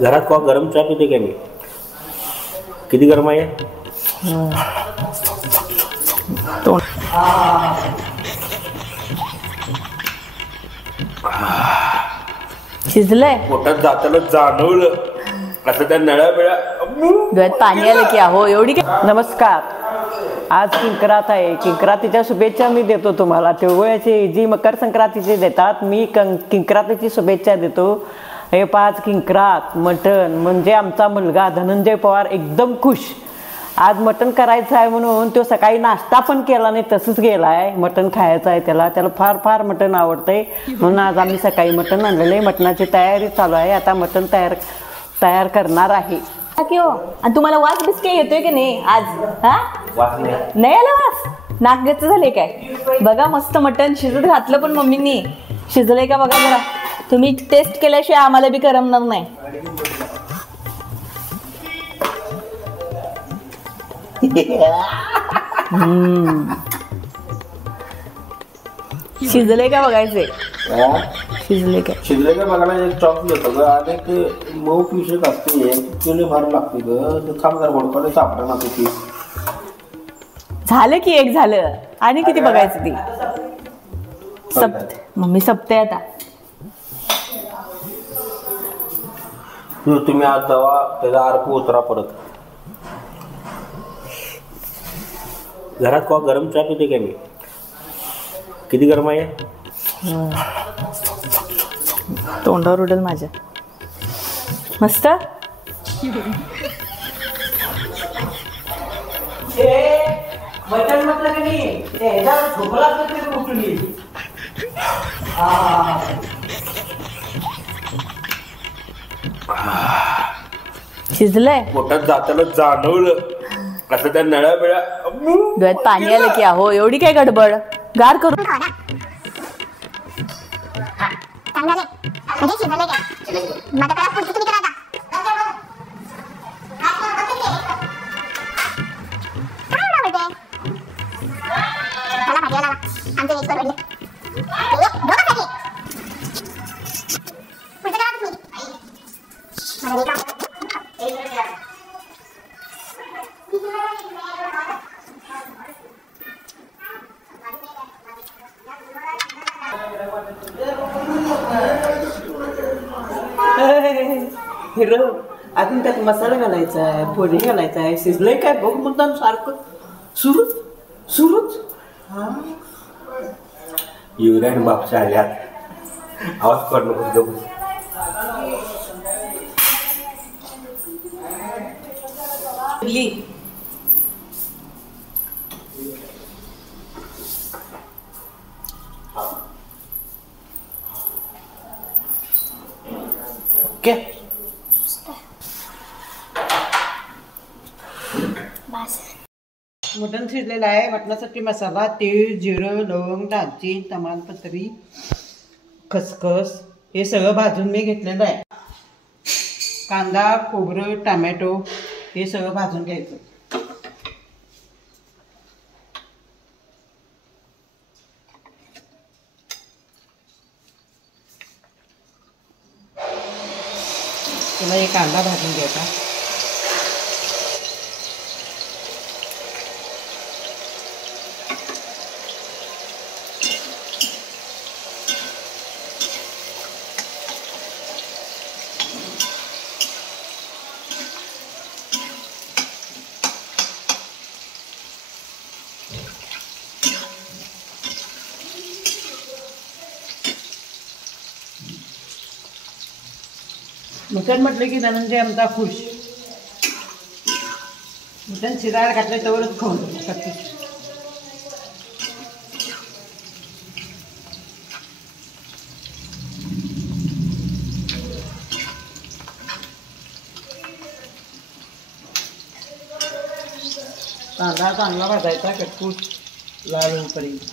घरात का गरम चहा पिते काय मी? किती गरम आहे? शिजलंय पोटात जाताना जाणवलं असं त्या नळ्या बिळ्या डोळ्यात पाणी आलं की अहो एवढी काय. नमस्कार, आज किंक्रात आहे. किंक्रातीच्या शुभेच्छा मी देतो तुम्हाला. तिळगुळाची जी मकर संक्रांतीचे देतात, मी किंक्रातीची शुभेच्छा देतो. हे 5 किंक्रात मटण म्हणजे आमचा मुलगा धनंजय पवार एकदम खुश. आज मटण करायचं आहे म्हणून तो सकाळी नाश्ता पण केला नाही, तसंच गेला आहे. मटण खायचं आहे त्याला फार फार मटण आवडतंय म्हणून आज आम्ही सकाळी मटण आणलेलं आहे. मटणाची तयारी चालू आहे. आता मटण तयार करणार आहे. आणि तुम्हाला वास बिस्के येतोय की नाही आज? वास नाही आला वास? नाक गच्च झाले काय? बघा मस्त मटण शिजत घातलं पण मम्मींनी. शिजलंय का बघा जरा. तुम्ही टेस्ट केल्याशिवाय आम्हाला बी करमणार नाही. शिजले का बघायचे? शिजले का? शिजले का बघायला एक चॉक देतो ग. आणि एक मऊ पिशक असते, तुला फार लागते ग. थांब जरा वडकडे सापडा ना तुझी. झालं की एक झालं. आणि किती बघायचं ती? मम्मी सपते आता. तुम्ही आज जावा, त्याचा अर्क उतरा परत. घरात का गरम चहा पिते काय मी? किती गरम आहे? तोंडावर उडेल माझ्या. मस्त. मटण म्हटलं की नाही झोपला उठली. शिजलंय पोटात जाताना जाणवलं असं त्या नळ्या बिळ्या डोळ्यात पाणी आलं की अहो एवढी काय गडबड. गार करून हिरो अजून त्यात मसाला घालायचा आहे, फोडणी घालायचा आहे. शिजलंय काय बघ मुद्दाम सारखं सुरूच. युवराज बापच्या आल्यात आवाज करू नको. ओके. मटण शिजलेलं आहे. मटणासाठी मसाला, तीळ, जिरं, लवंग, दालचीन, तमालपत्री, खसखस हे सगळं भाजून मी घेतलेलं आहे. कांदा, खोबरं, टमॅटो हे सगळं भाजून घ्यायचं. पुन्हा हे कांदा भाजून घ्यायचा. मटण म्हटलं की धनंजय आमचा खुश. मटण शिजायला घातलं तेवढंच खाऊन शकते. कांदा चांगला भाजायचा कटकूट लाल होईपर्यंत.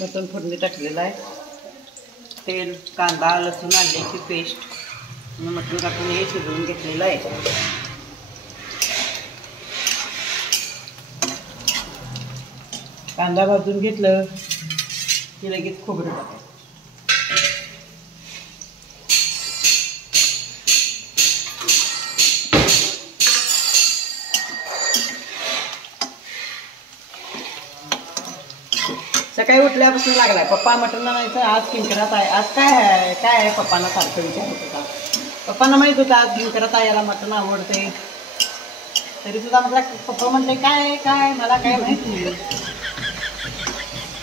मटण फोडणी टाकलेलं आहे. तेल, कांदा, लसूण, आल्याची पेस्ट मटण टाकून हे शिजवून घेतलेलं आहे. कांदा भाजून घेतलं की लगेच खोबरं टाकायचं. सकाळी उठल्यापासून लागलाय पप्पा मटण आणायचं, आज किंक्रात आहे. आज काय आहे पप्पांना सारखं विचारत होता. पप्पांना माहित होतं आज किंक्रात आहे, याला मटण आवडते. तरी सुद्धा म्हटलं पप्पा म्हटले काय मला काय माहित नाही.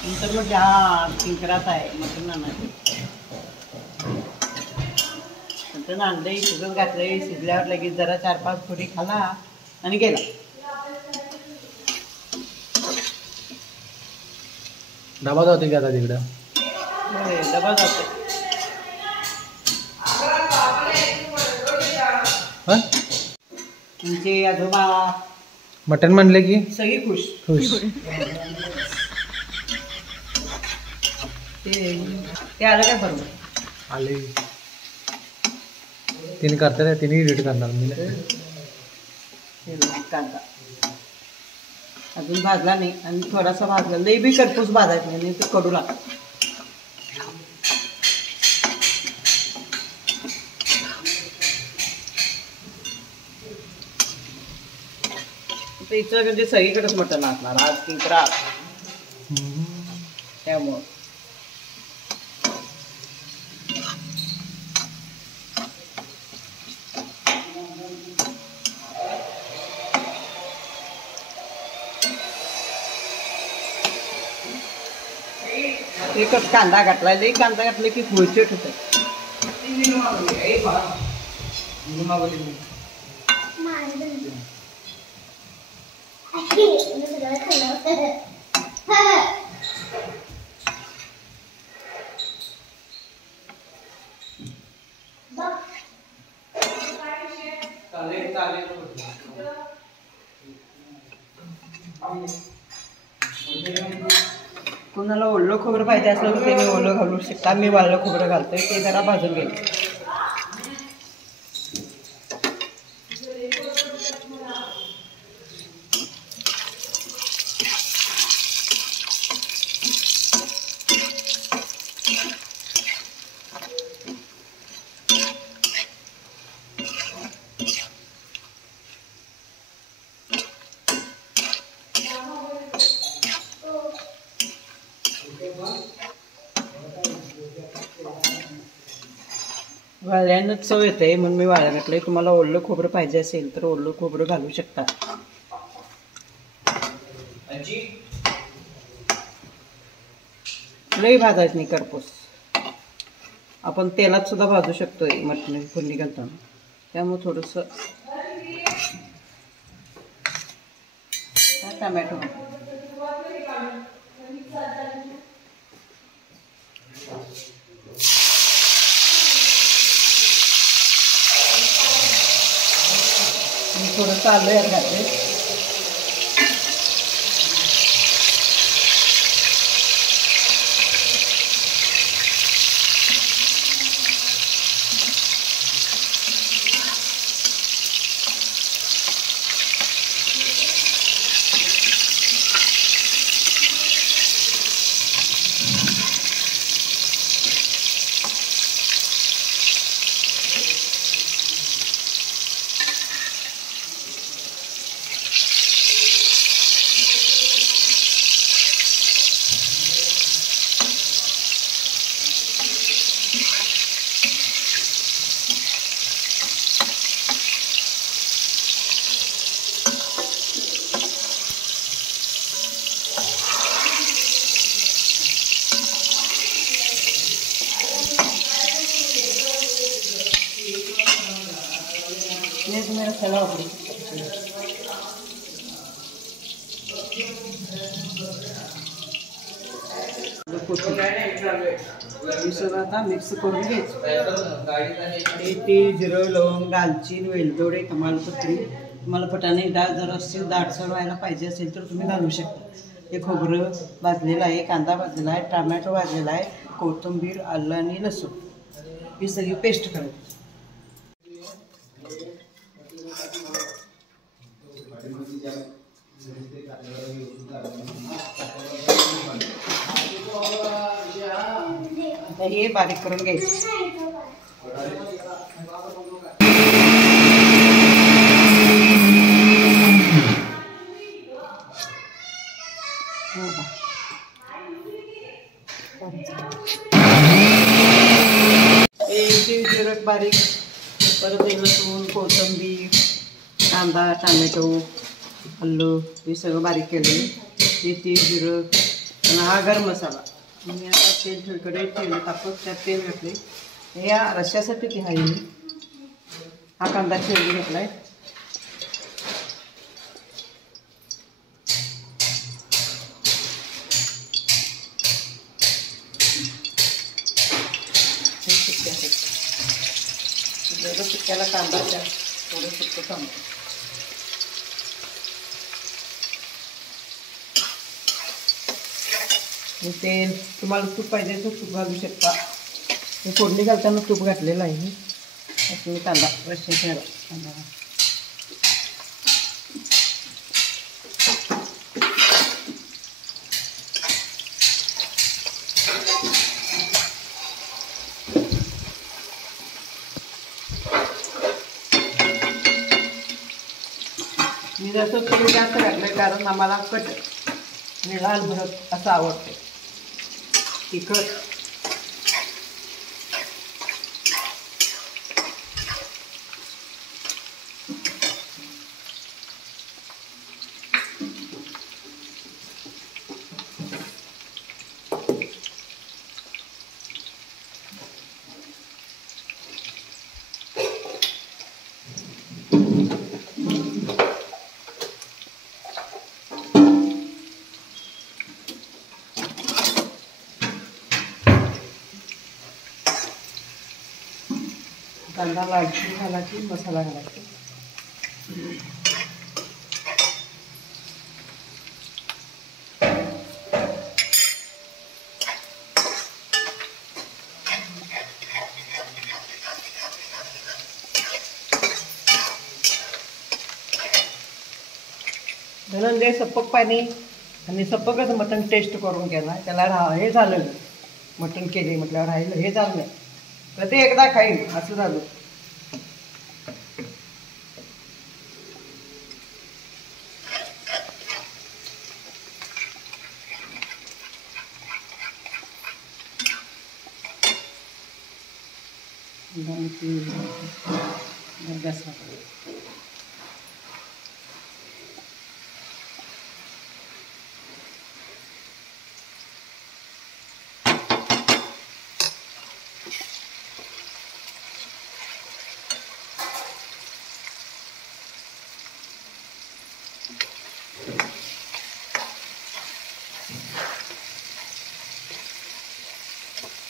नंतर म्हटले हा किंक्रात आहे मटण आणायचं. मटण आणलंय, शिजत घातलंय. शिजल्यावर लगेच जरा 4-5 फोडी खाला आणि गेला. डबा जातो की आता तिकडं? डबा जातो. म्हणजे आजोबा मटण म्हणले की सगळी खुश. ते आलं काय बरोबर आले. तिने करतात, तिने एडिट करणार मी. कांदा अजून भाजला नाही आणि थोडासा भाजला. लई बी करपूस भाजायचं नाही, ते कडू लागतं. इथं म्हणजे सगळीकडेच मटण असणार आज किंक्रात, त्यामुळं. एकच कांदा घातला, लई कांदा घातला की गुळचट होतं. कोणाला ओलं खोबरं पाहिजे असलं तर त्याने ओलं घालू शकता. मी वाळलं खोबरं घालतोय, ते जरा भाजून घ्यायचं. वाळल्यानं चव येते म्हणून मी वाळ्या घातलंय. तुम्हाला ओलं खोबरं पाहिजे असेल तर ओलं खोबरं घालू शकता. लई भाजायचं नाही करपूस. आपण तेलात सुद्धा भाजू शकतोय मटण फोडणी घालताना, त्यामुळे थोडंसं टमॅटो थोडंसं आलं यात घातले. मेरा चला आता मिक्स करून घ्यायचं. तेल, जिरं, लवंग, दालचीन, वेलदोडे, तमालपत्री. तुम्हाला फटाणे डाळ जर असतील दाटसर व्हायला पाहिजे असेल तर तुम्ही घालू शकता. हे खोबरं भाजलेलं आहे, कांदा भाजलेला आहे, टोमॅटो भाजलेला आहे, कोथिंबीर, आलं आणि लसूण ही सगळी पेस्ट करायची. हे बारीक करून घ्यायचं. जिरं बारीक, परत लसूण, कोथिंबीर, कांदा, टमॅटो, आलं हे सगळं बारीक केलं. हे तीळ, जिरं आणि हा गरम मसाला. मी आता तेल तेल टाकत त्यात तेल घातले. या रश्श्यासाठी ती आहे. हा कांदा चिरून घेतलाय. सुक्याला कांदा द्या, थोडं सुकं टोमॅटो. तेल तुम्हाला तूप पाहिजे तर तूप घालू शकता. मी फोडणी घालताना तूप घातलेलं आहे. असं मी कांदा रश्श्याचा कांदा मी जसं तेल जास्त घातलं कारण आम्हाला कट आणि लाल भरत असं आवडते. तिखट कांदा लालची झाला की मसाला घालायचा. धनंजय सपक पाणी आणि सपकच मटण टेस्ट करून केला. त्याला हे झालं मटण केले म्हटल्यावर राहिलं हे झालं नाही तर ते एकदा खाईन असं झालं.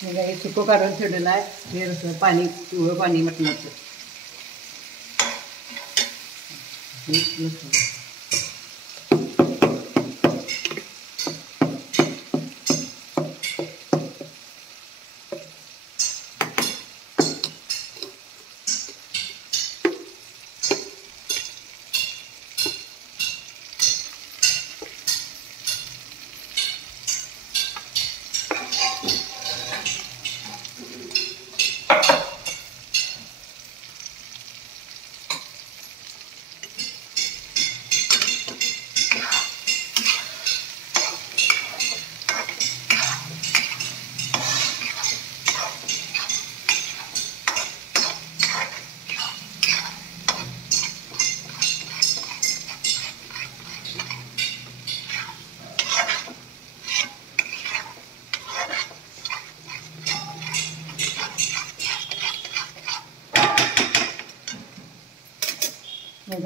हे सुकं काढून ठेवलेलं आहे. हे असं पाणी पिवळं पाणी मटणाचं.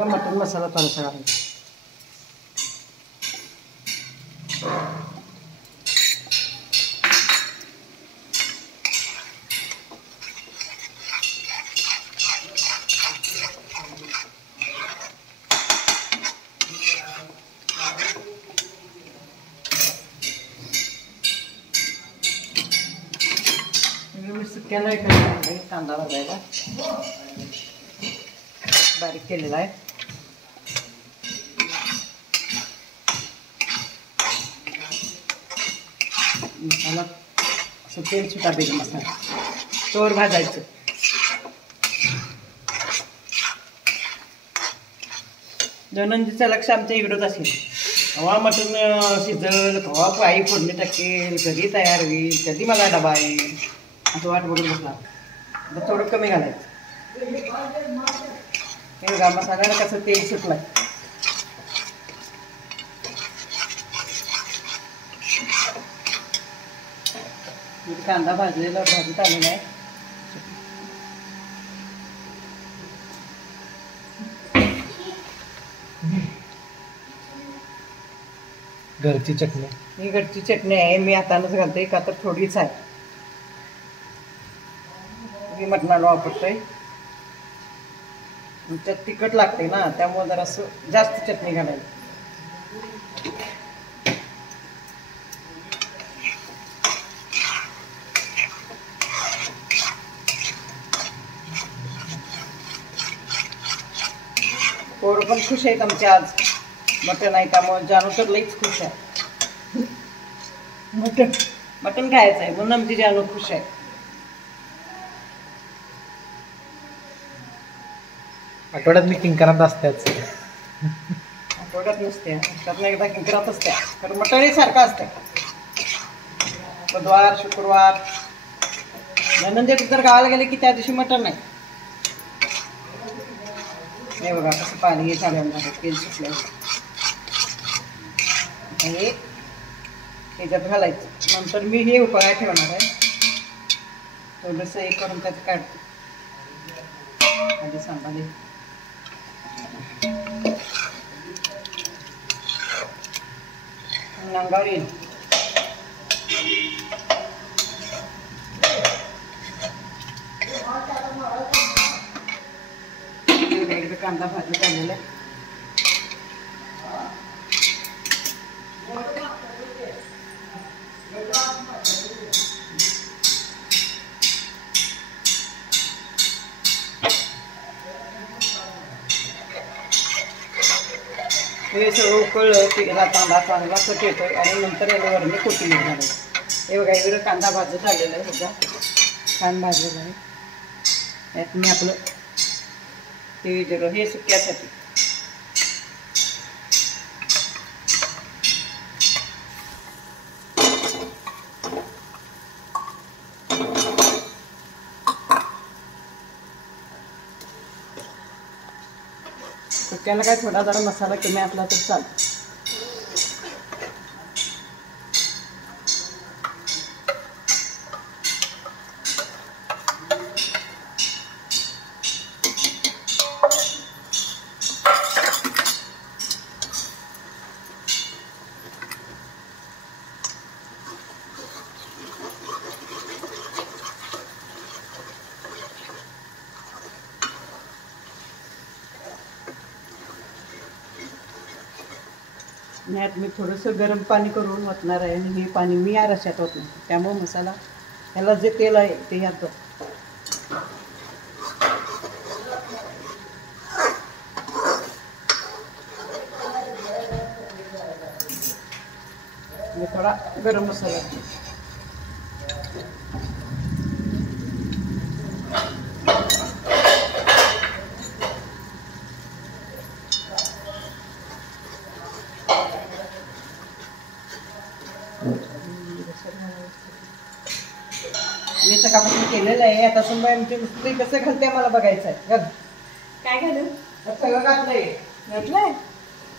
मटन मसाला थोडासा घालायचा. मी सुक्याला कांदा भाजायला बारीक केलेला आहे. मसाला तेल सुटा पाहिजे मसाला तोवर भाजायचं. दैनंदिनचं लक्ष आमच्या इकडंच असेल. केव्हा मटण शिजल, केव्हा पाई फोडणी टाकेल, कधी तयार होईल, कधी मला डबा येईल असं वाट बघून बसला. आता थोडं कमी घालायचं. हे बघा मसाल्याला कसं तेल सुटलंय. कांदा भाजलेला भाजत आलेला आहे. घरची चटणी. ही घरची चटणी आहे. मी हातानंच घालते का तर थोडीच आहे. मी मटणाला वापरतोय. त्यात तिखट लागते ना त्यामुळे जरासं जास्त चटणी घालायची. पोरं पण खुश आहेत आमचे. आज मटण आहे त्यामुळे जानू तर लईच खुश आहे. मटण खायचं आहे म्हणून आमची जानू खुश आहे. आठवड्यात मी किंकरात असत्याच. आठवड्यात नसते, त्यातनं एकदा किंकरात असते. तर मटणही सारखं असते. बुधवार शुक्रवार धनंजय जर गावाला गेले की त्या दिवशी मटण नाही. हे बघा कसं पाणी हे झाल्यावर तेल सुटलं. हे त्याच्यात घालायचं. नंतर मी हे उकळायला ठेवणार आहे. थोडंसं हे करून त्यात काढते आधी सांभाळे. अंगावर येईल. एकदा कांदा भाजत आलेला आहे. हे सगळं उकळलं की कांदा चांगला कट येतोय आणि नंतर याला वरणी कोथिंबीर घालायची. हे बघा इकडं कांदा भाजत आलेला आहे. बघा छान भाजलेलं आहे. यात मी आपलं ते जर हे सुक्यासाठी सुक्याला काय थोडा जरा मसाला कमी असला तर चालतो. यात मी थोडंसं गरम पाणी करून ओतणार आहे. आणि हे पाणी मी या रश्यात ओतणार. त्यामुळे मसाला ह्याला जे तेल आहे ते ह्यात थोडा गरम मसाला. मी सकाळपासून केलेलं आहे. आता सुनबाई आमची नुसती कसं घालते मला बघायचं आहे. घाल काय घालू? सगळं घातलंय. घातलंय.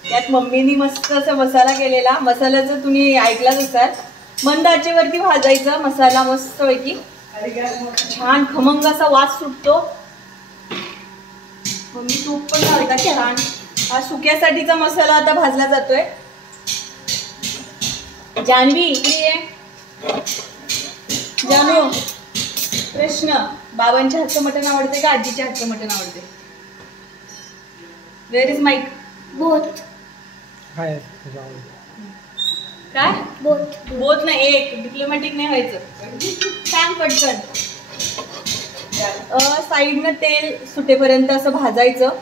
त्यात मम्मीनी मस्त असा मसाला केलेला. मसाल्याचं तुम्ही ऐकलाच असाल. मंद आचेवरती भाजायचा मसाला मस्तपैकी. छान खमंग असा वास सुटतो. मम्मी तूप पण घालतात छान. हा सुक्यासाठीचा मसाला आता भाजला जातोय. जान्हवी इकडे ये. जानू प्रश्न, बाबांच्या हातचं मटण आवडते का आजीच्या हातचं मटण आवडते? Where is mike? Both. Hi काय बोथ. बोथ नाही, एक डिप्लोमॅटिक नाही व्हायचं. सांग पटकन. साईडनं तेल सुटेपर्यंत असं भाजायचं.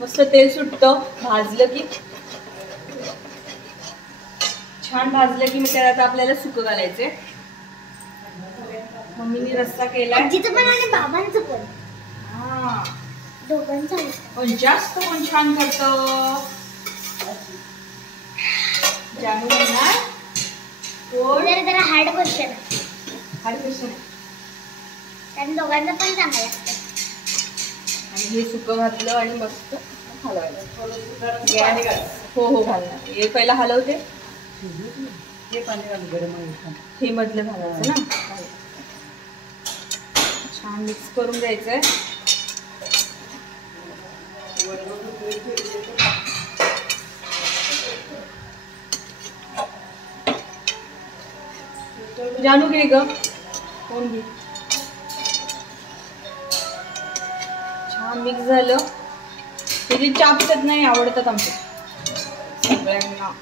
मस्त तेल सुटतं. भाजलं की छान भाजलं की मग त्यात आपल्याला सुकं घालायचंय. मम्मीने रस्सा केलाय. आजीचं पण आणि बाबांचं पण. हा दोघांचं. पण जास्त कोण छान करतं. जानू म्हणणार कोण जरा हार्ड क्वेश्चन. Hard question. कारण दोघांचं पण चांगलं असतं. आणि हे सुकं घातलं आणि मस्त हलवायचं. हो हो घालणार. हे पहिला हलवते. हे मधलं घालायचं ना. छान मिक्स करून द्यायचंय. जानू घे ग. कोण घे. छान मिक्स झालं. हे जे चाप्स आहेत नाही आवडतात आमच्या सगळ्यांना.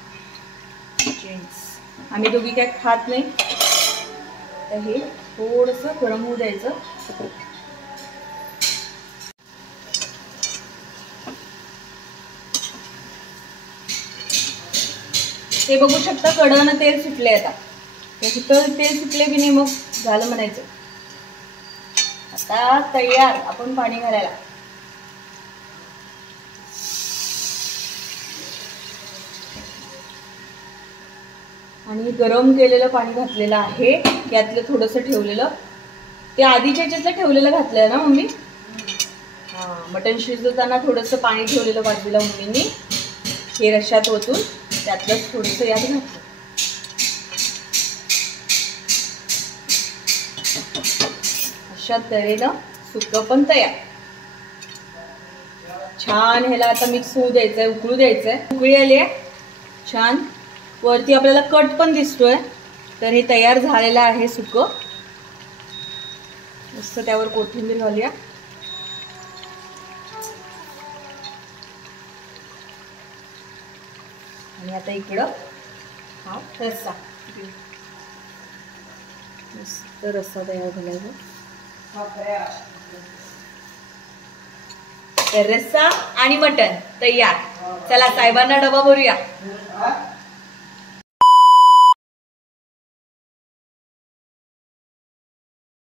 आम्ही दोघी काय खात नाही. तर हे थोडंसं गरम होऊ द्यायचं. ते बघू शकता कडनं तेल सुटले. आता तेल सुटले की नाही मग झालं म्हणायचं. आता तयार. आपण पाणी घालायला. आणि गरम केलेलं पाणी घातलेलं आहे. यातलं थोडंसं ठेवलेलं ते आधीच्या ह्याच्यातलं ठेवलेलं घातलं ना मम्मी. हां मटण शिजवताना थोडंसं पाणी ठेवलेलं बाजूला मम्मीनी. हे रश्श्यात ओतून त्यातलंच थोडंसं यात घातलं. अशा तऱ्हेनं सुकं पण तयार. छान ह्याला आता मिक्स होऊ द्यायचंय. उकळू द्यायचंय. उकळी आली आहे छान. वरती आपल्याला कट पण दिसतोय. तर हे तयार झालेलं आहे सुकं. मस्त त्यावर कोथिंबीर घालूया. आणि आता इकडं हा रस्सा. मस्त रस्सा तयार झाला. तर रस्सा आणि मटण तयार. चला साहेबांना डबा भरूया.